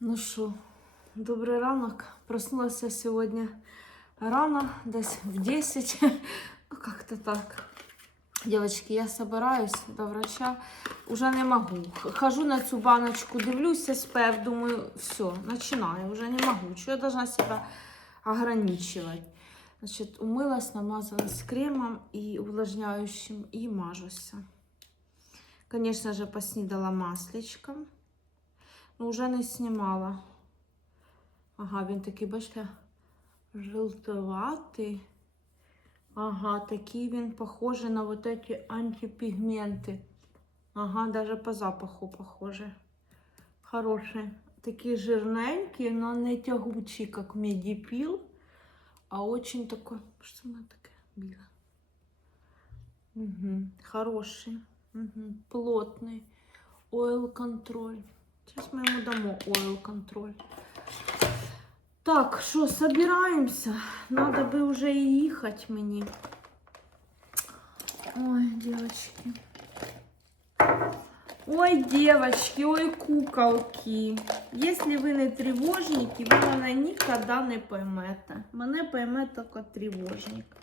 Ну що, добрий ранок. Проснулася сьогодні рано, десь в 10. Ну, как-то так. Девочки, я собираюсь до врача. Уже не могу. Хожу на цю баночку, дивлюся спев, думаю, все, начинаю, уже не могу. Что я должна себя ограничивать? Значит, умылась, намазалась кремом и увлажняющим и мажуся. Конечно же, поснідала масличком. Ну, вже не знімала. Ага, він такий, бачите, жовтуватий. Ага, такий він похожий на вот эти антипігменти. Ага, даже по запаху похоже. Хороший. Такий жирненький, но не тягучий, как медипил, а очень такой, что воно таке біле? Угу. Хороший. Угу. Плотний. Ойл контроль. Сейчас мы ему дамо ойл контроль. Так, что, собираемся? Надо бы уже и ехать мне. Ой, девочки. Ой, девочки, ой, куколки. Если ви не тривожники, ви мене ніколи не поймете. Мене пойме тільки тривожник.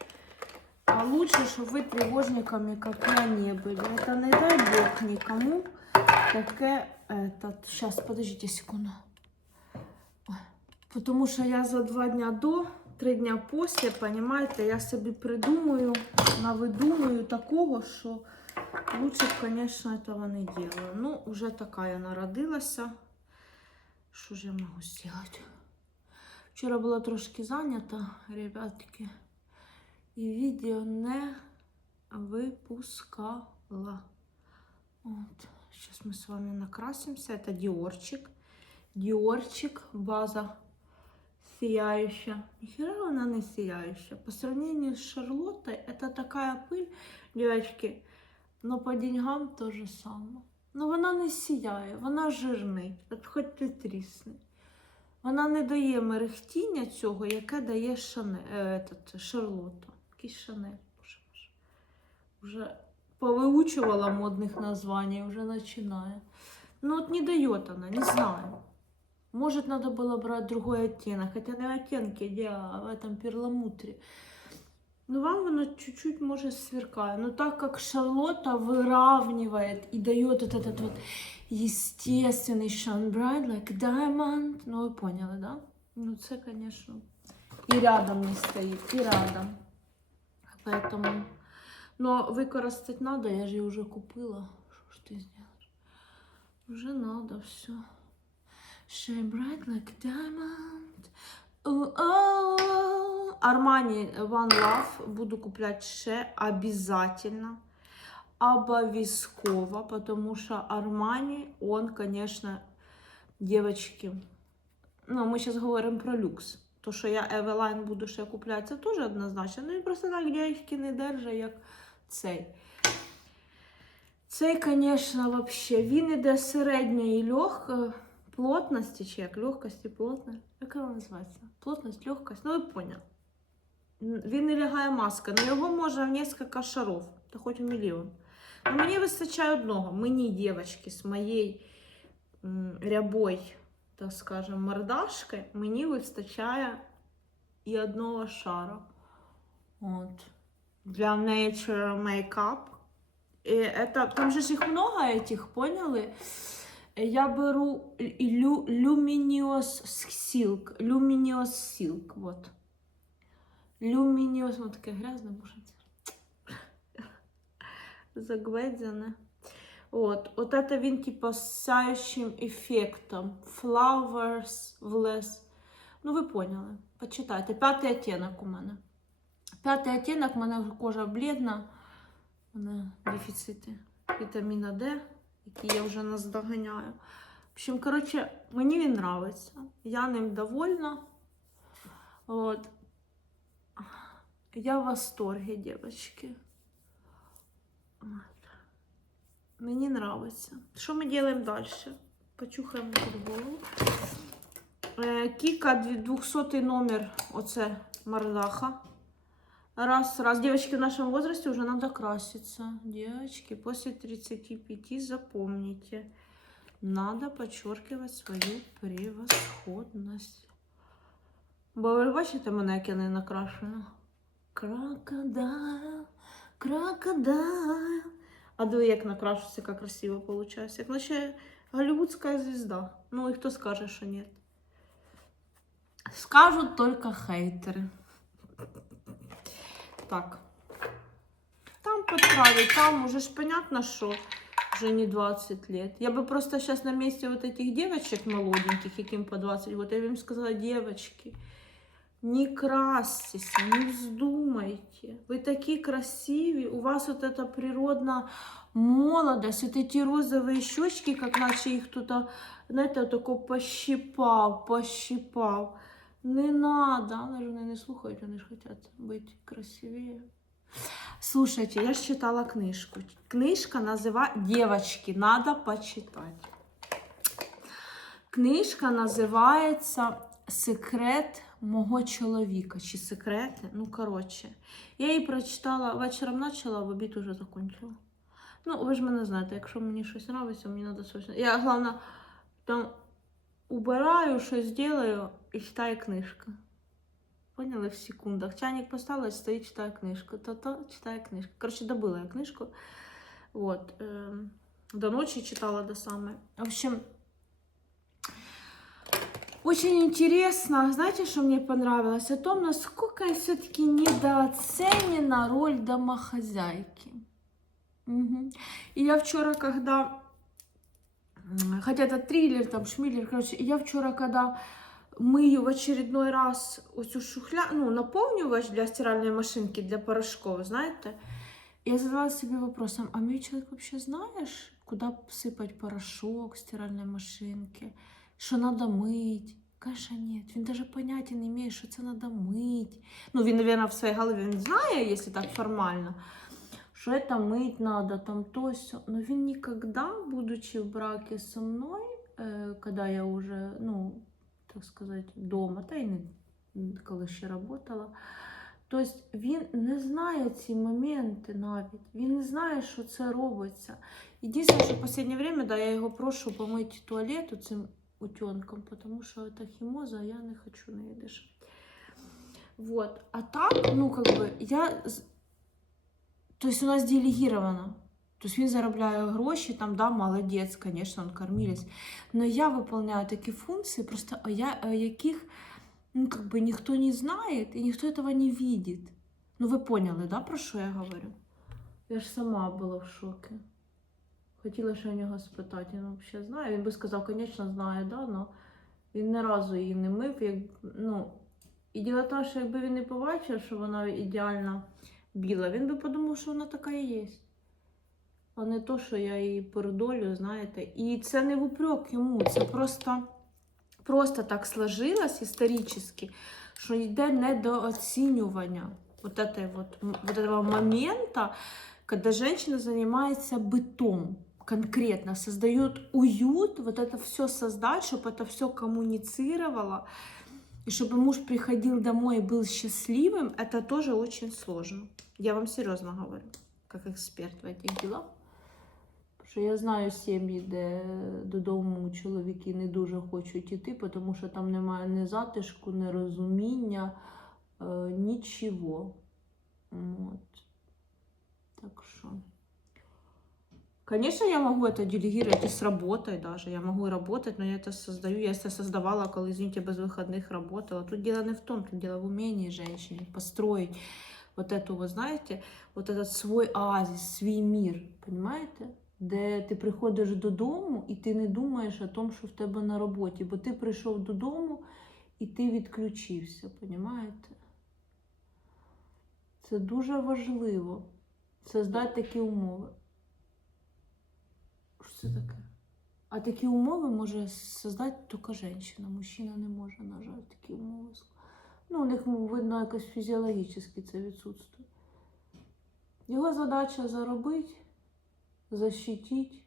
А лучше, щоб ви тривожниками, как я, не были. Это не дай Бог никому таке этот. Сейчас, подождите секунду. Потому що я за два дня до, три дня після, понимаете, я собі придумаю, навидумаю такого, що лучше конечно, этого не делала. Ну, уже така я народилася. Що ж я можу зробити? Вчора була трошки зайнята, ребятки, і відео не випускала. Вот. Сейчас мы с вами накрасимся. Это Диорчик. Диорчик, база сияющая. Нихера она не сияющая. По сравнению с Шарлоттой, это такая пыль, девочки, но по деньгам то же самое. Но вона не сіяє, вона жирний, от хоч ти трісни. Вона не дає мерехтіння цього, яке дає шане, е, этот, Шарлотта. Якийсь Шанель. Боже, боже. Уже повыучивала модных названий, уже начинаю. Ну вот не дает она, не знаю. Может, надо было брать другой оттенок, хотя не оттенки, где а в этом перламутре. Ну, вам оно чуть-чуть, может, сверкает. Но так как Шарлотта выравнивает и дает вот этот вот естественный shine bright, like diamond. Ну, вы поняли, да? Ну, це, конечно, и рядом не стоит, и рядом. Поэтому... Но використати надо, я же її вже купила. Що ж ти зробиш? Вже надо все. Shine bright like diamond. Ooh-oh. Armani One Love буду купляти ще обязательно. Обов'язково, потому что Armani, он, конечно, девочки, ну, ми зараз говоримо про люкс. То, що я Eveline буду ще купляти, це теж однозначно. Ну, він просто так дядьки не держить, як цей. Цей, звісно, вообще, він іде середньої легкої плотності, чи як легкості, плотної. Як вона називається? Плотність, легкость, ну ви поняли. Він не лягає маска, але його можна в кілька шаров, та хоч в мільйон. Ну, мені вистачає одного. Мені, дівчатки, з моєю м, рябой, так скажем, мордашки, мені вистачає і одного шара. От Для Nature Makeup. И это, там же ж их много этих, поняли? Я беру лю, Luminous Silk. Luminous Silk, вот. Luminous, ну таке грязне, боже. Загведзяне. От, от это він типа з сяючим ефектом. Flowers в лес. Ну, ви поняли. Почитайте. П'ятий оттенок у мене. П'ятий оттенок, у мене кожа блідна. У мене дефіцити вітаміна Д, які я вже наздоганяю. В общем, коротше, мені він нравиться. Я ним довольна. От. Я в восторге, девочки. Мені нравиться. Що ми робимо далі? Почухаємо під голову. Е, Кіка 200 номер, оце мордаха. Раз, раз. Девочки, в нашем возрасте уже надо краситься. Девочки, после 35 запомните. Надо подчеркивать свою превосходность. Бо ви бачите мене, як я не? Крокодайл, крокодайл. А диви, як накрашуся, як красиво виходить. Як наче голливудська звезда. Ну і хто скаже, що ні. Скажут только хейтеры. Так. Там подправить, там уже ж понятно, что уже не 20 лет. Я бы просто сейчас на месте вот этих девочек молоденьких, яким по 20 год, я бы им сказала, девочки, не красьтесь, не вздумайте. Вы такие красивые, у вас вот эта природная молодость, вот эти розовые щечки, как наче их кто-то, знаете, тако пощипав, пощипав. Не надо, вони ж вони не слухають, вони ж хочуть бути красивее. Слушайте, я ж читала книжку. Книжка називає Девочки, надо почитати. Книжка називається Секрет мого чоловіка. Чи секрети? Ну, коротше. Я її прочитала вечором почала, в обід уже закончила. Ну, ви ж мене знаєте, якщо мені щось подобається, мені треба срочно. Я, головне, там убираю, щось делаю і читаю книжку. Поняли в секундах. Чайник поставила, стоїть, читаю книжку. То-то читаю книжку. Коротше, добила я книжку. Вот. Ем, до ночи читала до самой. В общем, очень интересно. Знаете, что мне понравилось? О том, насколько все-таки недооценена роль домохозяйки. Мгм. И я вчера, когда... Хотя это триллер, там, шмиллер, короче, я вчера, когда мию в очередной раз оцю шухля... ну, наповнювач для стиральної машинки, для порошков, знаєте, я задала себе вопросом, а мій чоловік вообще знаєш, куди сипать порошок стиральної машинки, що треба мить? Каже, ні, він навіть поняття не має, що це треба мить. Ну, він, мабуть, в своїй голові він знає, якщо так формально, що це мить треба, там то сьо. Він ніколи, будучи в браке со мною, э, когда я уже, ну, так сказати, вдома, та й не коли ще працювала. Тобто він не знає ці моменти навіть. Він не знає, що це робиться. Єдине, що в останнє время, да, я його прошу помити туалет цим утенком, тому що це хімоза, а я не хочу неї дишати. Вот. А так, ну, как бы, я... То есть у нас делегировано. То есть він заробляє гроші, там, да, молодець, конечно, он кормилец. Но я выполняю такі функції, просто о, я, о яких ну, как бы никто не знает, и никто этого не видит. Ну, ви поняли, да, про що я говорю? Я ж сама була в шокі. Хотіла ще у нього спитати, він взагалі знає. Він би сказав, звісно, знає, да, но він ні разу її не мив. Як, ну, і діло в тому, що якби він не побачив, що вона ідеально біла, він би подумав, що вона така і є. А не то, що я її передолю, знаєте. І це не в упрек йому, це просто, просто так сложилось історично, що йде недооцінювання вот, этой вот, м- вот этого момента, когда женщина занимается бытом конкретно, создает уют, вот это все создать, чтобы это все коммуницировало, и чтобы муж приходил домой и был счастливым, это тоже очень сложно. Я вам серьезно говорю, как эксперт в этих делах. Тому Що я знаю сім'ї, де додому чоловіки не дуже хочуть іти, тому що там немає ні затишку, ні розуміння, е, нічого. Вот. Так что. Конечно, я могу это делегировать и с работой даже. Я могу и работать, но я это создаю. Я это создавала, когда, извините, без выходных работала. Тут дело не в том, тут дело в умении женщины построить вот эту, вы знаете, вот этот свой оазис, свій мір, понимаете? Де ти приходиш додому і ти не думаєш о том, що в тебе на роботі, бо ти прийшов додому і ти відключився, понимаєте? Це дуже важливо. Создати такі умови. Що це таке? А такі умови може создати тільки жінка. Мужчина не може, на жаль, такі умови. Ну, у них видно якось фізіологічно це відсутствує. Його задача заробити, защитить.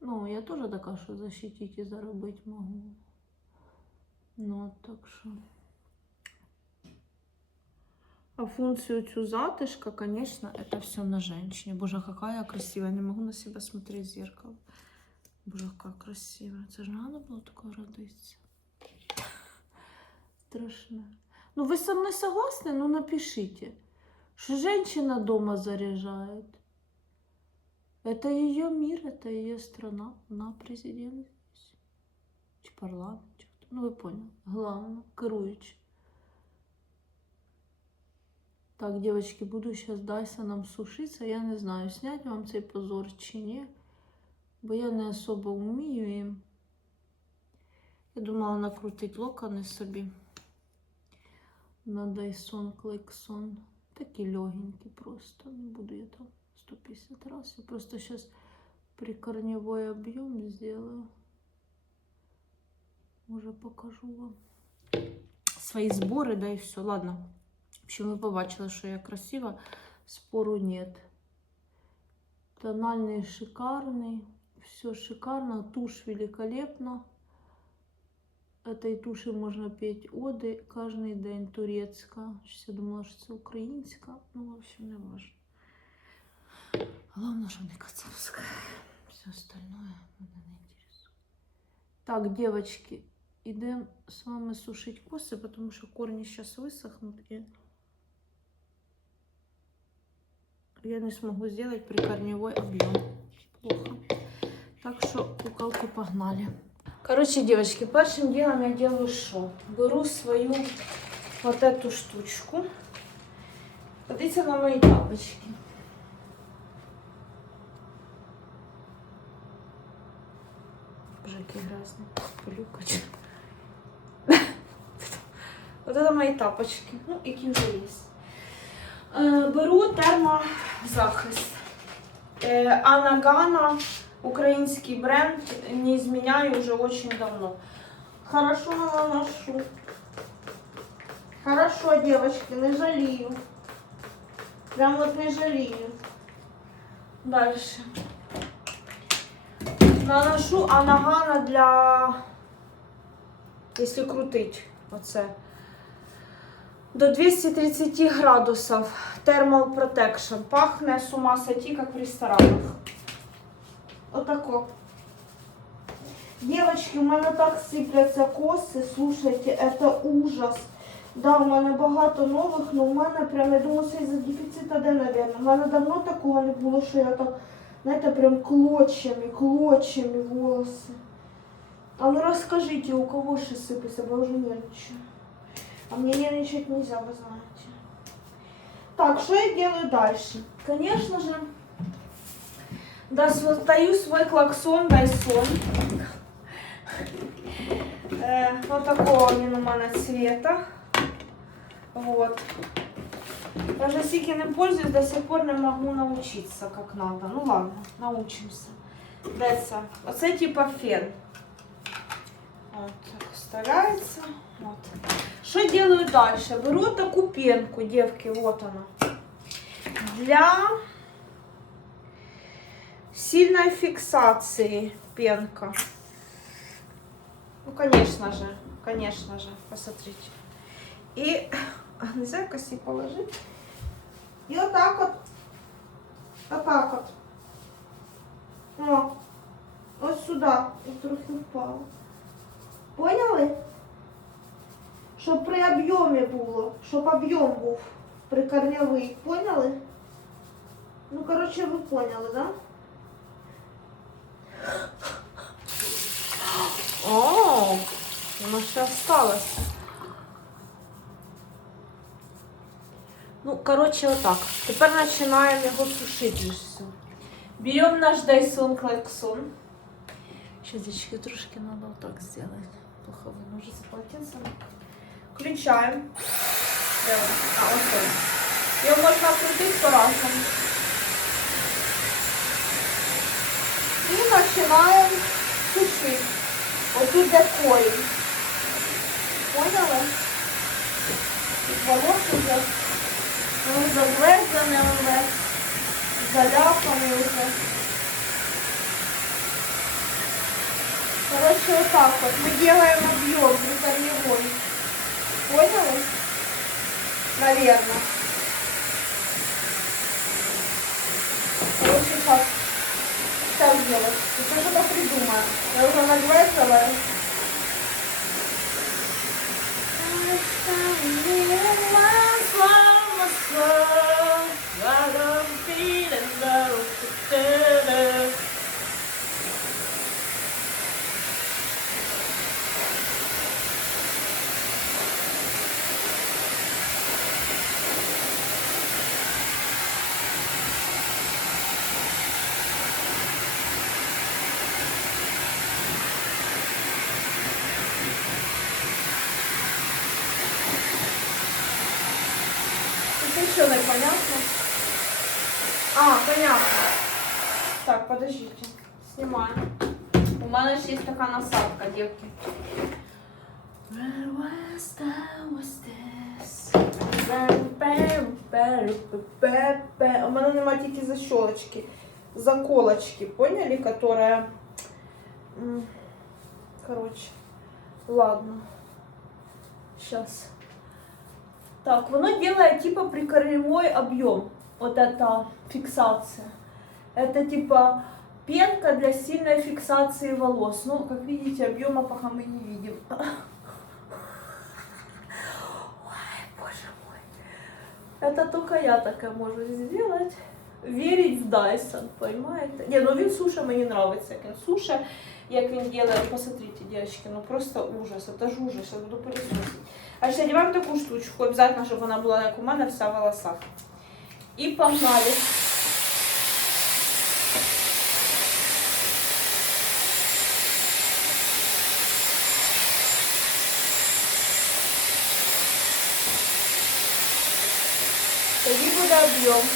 Ну, я теж така, що защитить і заробити можу. Ну, от так що. А функцию цю затишка, конечно, это все на женщине. Боже, какая я красивая. Я не могу на себя смотреть в зеркало. Боже, как красиво. Це ж надо було такое родиться. Страшно. Ну, вы со мной согласны? Ну, напишите, что женщина дома заряжает. Это ее мир, это ее страна. Она президент здесь. Чи парламент, чи хто. Ну, ви поняли. Главное, керуючий. Так, девочки, буду сейчас Дайсоном сушиться. Я не знаю, снять вам цей позор чи ні. Бо я не особо вмію їм. Я думала накрутити локони собі. На Dyson Clickson. Такі легенькі просто. Не буду я там 150 раз. Я просто сейчас прикорневой объем сделаю. Уже покажу вам. Свої збори, да і все. Ладно. В общем, ви побачили, що я красива. Спору нет. Тональный шикарный. Все шикарно. Тушь великолепна. Этой туши можно петь оди каждый день турецька. Щось я думала, що це українська. Ну, в общем, не важно. Головне, що не. Все остальное мене не інтересує. Так, девочки, идем с вами сушить косы, потому что корни сейчас высохнут и я не смогу сделать прикорневой объем. Плохо. Так что куколки погнали. Короче, девочки, первым делом я делаю що? Беру свою вот эту штучку. Смотрите на мои тапочки. Який грязний. Пилюкач. Вот это мои тапочки. Ну, які вже є. Е, Беру термозахист. Е, Анагана, український бренд, не изменяю уже очень давно. Хорошо наношу. Хорошо, девочки, не жалею. Прям вот не жалею. Дальше. Наношу анагана для, если крутить, оце. До 230 градусов. Thermal Protection. Пахне с ума сойти, как в ресторанах. Отако. Девочки, у мене так сипляться коси. Слушайте, это ужас. Да, у мене багато нових, але у мене прям, я думаю, це із-за дефіцита де, наверное. У мене давно такого не було, що я так, знаєте, прям клочьями, клочьями волоси. А ну расскажите, у кого ще сыпется, я уже нервничаю. А мне нервничать нельзя, вы знаете. Так, что я делаю дальше? Конечно же, достаю свой клаксон Dyson. Э, вот такого мене цвета. Вот. Даже сики не пользуюсь, до сих пор не могу научиться, как надо. Ну ладно, научимся. Де це? Оце типа фен. Вот так вставляется. Вот. Что делаю дальше? Беру такую пенку, девки, вот она. Для сильной фиксации пенка. Ну, конечно же, конечно же, посмотрите. И нельзя коси положить. И вот так вот, вот так вот. О, вот сюда. Вот трохи впало. Поняли? Щоб при об'ємі було, щоб об'єм був прикорневий. Поняли? Ну, коротше, ви поняли, да? О, воно ще осталось. Ну, коротше, отак. Тепер починаємо його сушити ж все. Берем наш Dyson Клексон. Сейчас, девочки, трошки надо вот так сделать. Плохо за полотенцем. Включаем. А, ось он. Його можна крутити по-разному. І починаємо сушити. Отут де корінь. Поняли? Тут волос Він заверзаний увесь, заляпаний увесь. Короче, вот так вот. Мы делаем объем притолевой. Поняли? Наверное. Короче, сейчас. Сейчас делать? Что-то придумаем. Я уже нагреваю целое. У мене нема тільки защолочки. Заколочки, поняли, которая... Короче, ладно. Сейчас. Так, воно делает типа прикорневой объем. Вот эта фиксация. Это типа пенка для сильной фиксации волос. Ну, как видите, объема пока мы не видим. Это только я такая могу сделать. Вірить в Dyson, понимаете? Не, ну він суше мені нравится, як він суше, як він делает. Посмотрите, девочки, ну просто ужас, это ж ужас, я буду пылесосить. А ще одеваем таку штучку, обязательно, щоб вона була як у мене вся в волосах. І погнали. Об'єм.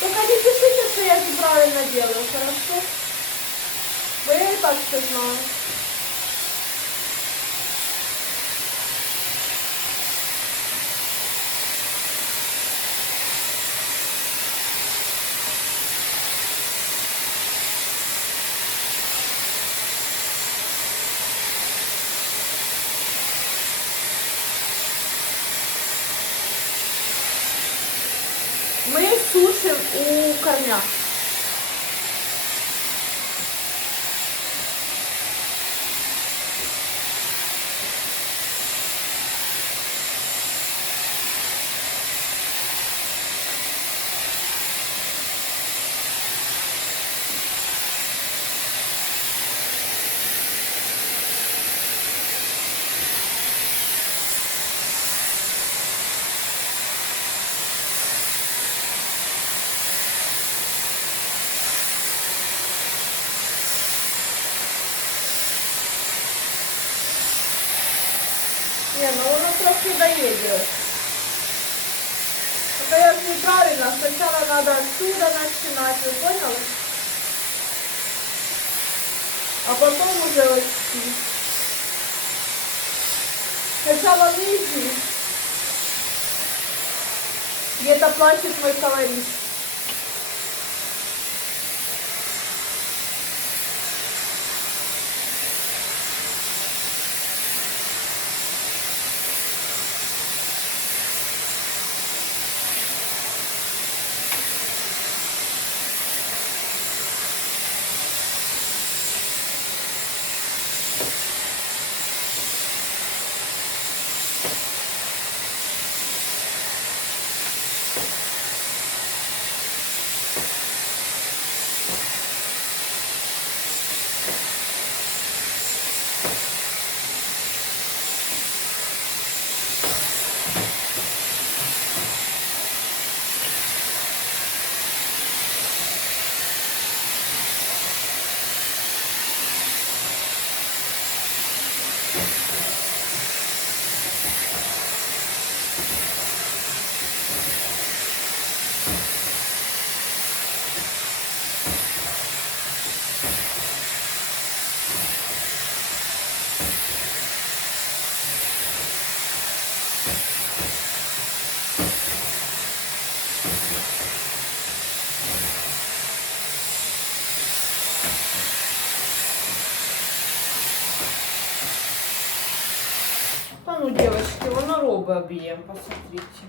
Только не пишите, что я неправильно делаю, хорошо? Бо я и так все знаю. 哦看到 Не, ну воно трохи доедет. Это я ж неправильно. Сначала надо отсюда начинать, вы поняли? А потом уже идти. Сначала нижний. Где-то плачет мой колорист. Робить об'єм, посмотрите.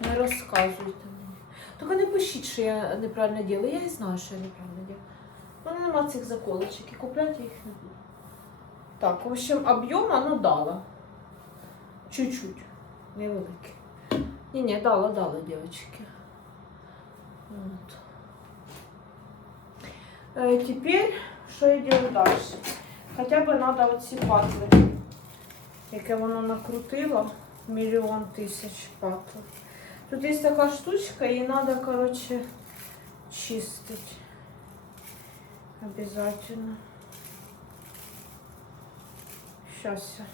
Не розказуйте мені. Тільки не пишіть, що я неправильно ділаю. Я і знаю, що я неправильно ділаю. У мене нема цих заколочок і купляти їх не буду. Так, в общем, об'єм оно дала. Чуть-чуть. Невеликий. Ні-ні, дала, дала, девочки. Вот. Э, теперь, що я делаю дальше? Хоча б надо оці патли, яке воно накрутило, мільйон тисяч патл. Тут є така штучка, її треба, короче, чистить. Обязательно. Сейчас я.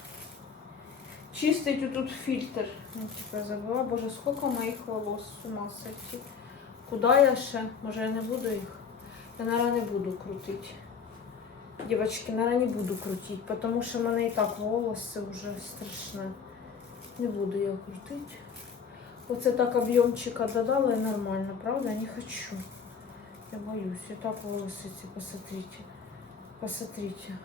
Чистить тут фильтр. Ну, типа забыла, боже, сколько моих волос с ума сойти. Куда я ще? Може я не буду їх? Я, наверное, не буду крутить. Девочки, наверное, не буду крутить, потому що в мене і так волоси вже страшне. Не буду я крутить. Оце так об'ємчика додала і нормально, правда? Не хочу. Я боюсь. И так волосы эти, посмотрите. Посмотрите.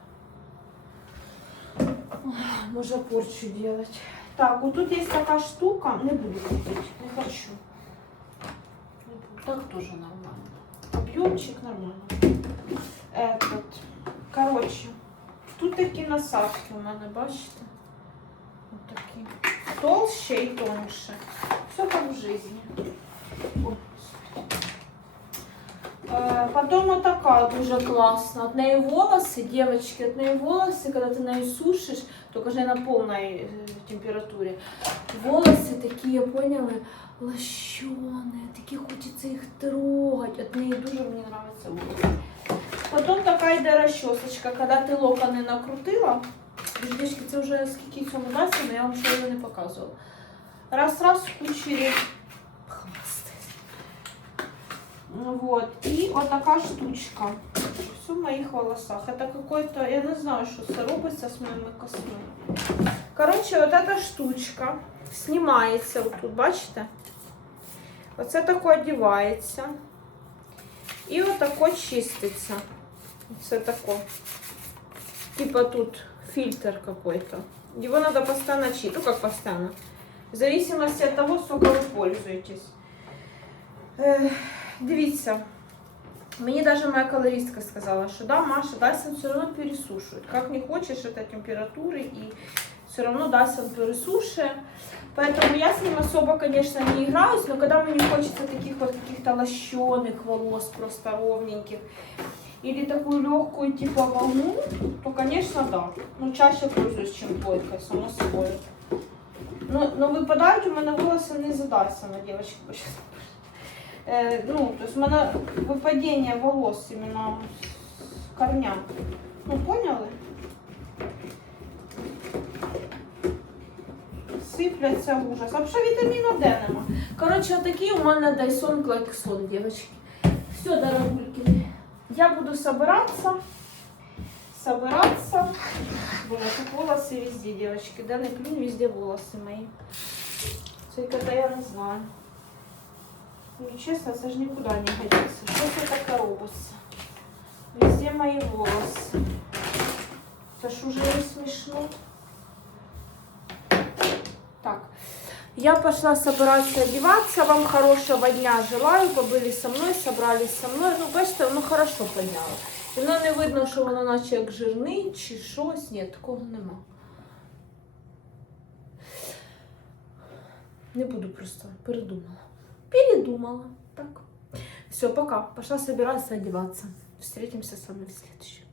Ой, Можно порчу делать. Так, вот тут есть такая штука. Не буду крутить. Не хочу. Не буду. Так тоже нормально. Объемчик нормально. Этот. Короче. Тут такі насадки у мене, бачите? Ось такі. Толще і тоньше. Все как в жизни. Ой, Е, Потом вот такая дуже классно. От неї волосы, девочки, от неї волосы, когда ты нею сушишь, только же на полной э, температуре, волосы такие, поняли, лощеные, такие хочется их трогать. От неї дуже мені нравится волосы. Потом така йде розчосочка, когда ти локони накрутила. Дівчатки, це вже скільки цьому дасть, але я вам ще його не показувала. Раз-раз включили. Хвастаюсь. Ну Вот. И вот такая штучка. Все в моих волосах. Это какой-то, я не знаю, что это робится с моими космами. Короче, вот эта штучка снимается вот тут, бачите? Оце тако одівається. І отако чиститься. Все тако. Типа тут фильтр какой-то. Его надо постоянно чистить. Ну как постоянно. В зависимости от того, сколько вы пользуетесь. Е, дивіться. Мені даже моя колористка сказала, что да, Маша, Dyson все равно пересушивает. Как не хочешь, это температуры, и все равно Dyson пересушивает. Поэтому я с ним особо, конечно, не играюсь, но когда мне хочется таких вот каких-то лощеных волос, просто ровненьких, или такую легкую типа волну, то, конечно, да. Ну, чаще пользуюсь, чем плойкой, само собой. Ну, но выпадают у меня волосы не за Dyson, девочки. бо щас- Э, ну, то есть у меня выпадение волос именно с корня. Ну, поняли? Сипляться в ужас. А взагалі вітаміну Д нема. Коротше, отакі у мене Dyson Клайксон, девочки. Все, дорогульки. Я буду собираться. Собираться. Боже, тут волосы везде, девочки. Да, не плюнь, везде волосы мои. Только-то я не знаю. Ну, честно, це ж нікуди не годиться. Що це таке робиться? Везде мої волоси. Це ж уже не смішно. Я пошла собираться одеваться. Вам хорошего дня желаю. Побыли со мной, собрались со мной. Ну, бачите, воно хорошо підняло. І воно не видно, що воно наче як жирний чи щось. Ні, такого нема. Не буду просто, передумала. Передумала. Так. Все, пока. Пошла собираться одеваться. Встретимся с вами в следующем.